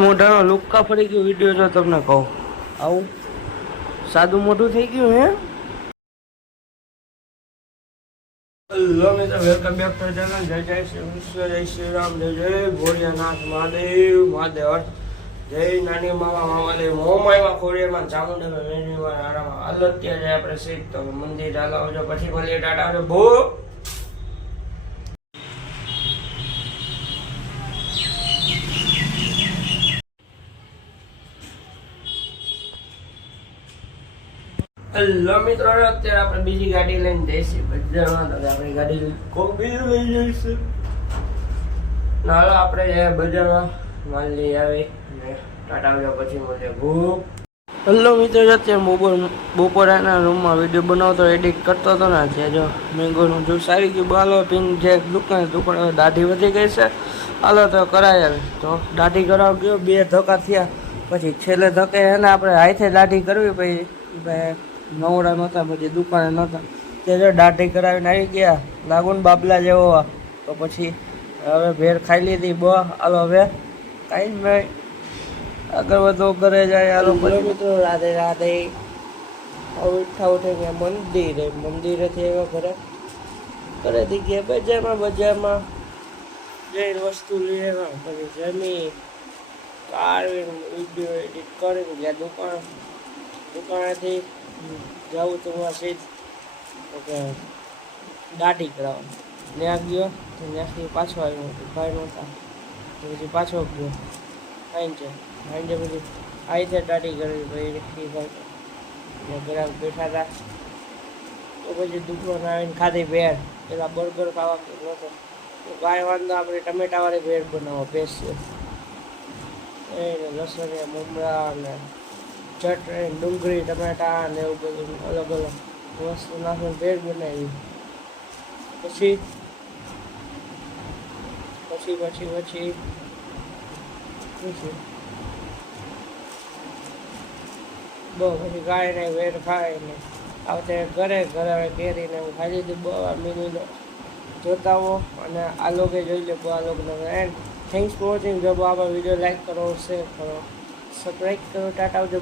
મોઢાનો લુક્કા ફરી ગયો વિડીયો જો તમને કહું આવું સાદું મોઢું થઈ ગયું હે. હેલો મિત્રો, વેલકમ બેક ટુ ચેનલ. જય જય શ્રી કૃષ્ણ, જય શ્રી રામ, જય જય ભોળિયાનાથ મહાદેવ મહાદેવ, જય નાની મામા મામાદેવ મોમાઈમાં ખોડિયામાં ચામુંડામાં મેનીમાં આરામાં. હાલ અત્યારે આપણે સીટ તો મંદિર હાલ આવજો, પછી મળીએ. ટાટા આવજો ભો. હેલો મિત્રો, અત્યારે આપણે બીજી ગાડી લઈને જઈશું બજારમાં. તો આપણી ગાડી કોબી લઈ જઈશું. હાલો આપણે બજારમાં માલ લઈ આવી ને ટાટા આવ્યા પછી મળીએ. ભૂખ. હેલો મિત્રો, અત્યારે બપોરના રૂમમાં વિડીયો બનાવતો એડિટ કરતો હતો ને, ત્યાં જો મેંગોનું જ્યુસ આવી ગયું. બાલો પીન જે દુકાન દાઢી વધી ગઈ છે. હાલો તો કરાય આવે. તો દાઢી કરાવ ગયો, 2 ધક્કા થયા. પછી છેલ્લે ધક્કે એને આપણે હાથે દાઢી કરવી. પછી નવડા નહોતા, પછી દુકાને નહોતા, તે જો દાઢી કરાવીને આવી ગયા. લાગુ ને બાબલા જેવો. તો પછી હવે ભેળ ખાઈ લીધી. હાલો હવે કાંઈ નહીં, આગળ વધો ઘરે જાય. હાલો મિત્રો, રાધે રાધે. ઉઠા ઉઠે ગયા મંદિરેથી આવ્યો ઘરેથી ગયા બજારમાં જઈને વસ્તુ લઈ આવ્યા. પછી જમી કાઢીને વિડીયો એડિટ કરીને ગયા દુકાનેથી જવું તો સીધ દાઢી કરાવવા ત્યાં ગયો. તો ત્યાંથી પાછો આવ્યો હતો, ભાઈ નહોતા. પછી પાછો ગયો સાંજે પછી આવી છે દાઢી કરવી. પછી ભાઈ ઘરે બેઠા હતા. તો પછી દુકાન આવીને ખાધી ભેળ. પેલા બર્ગર ખાવા નહોતો, કાંઈ વાંધો આપણે ટમેટાવાળી ભેળ બનાવો સ્પેશિયલ. એને લસણ મમરા ને ચટણી ડુંગળી ટમેટા ને એવું બધું અલગ અલગ વસ્તુ નાખીને ભેળ બનાવી. પછી ગાય ને વેર ખાય ને આવતે ઘરે હવે કેરીને હું ખાઈ લીધું. મિનિટ જોતા હો અને આ લોકો જોઈ લે. આ લોકોને એન્ડ થેન્ક્સ ફોર વોચિંગ. જો આ વિડીયો લાઈક કરો, શેર કરો, સબસ્ક્રાઈબ કરો. ટાટા આવજો.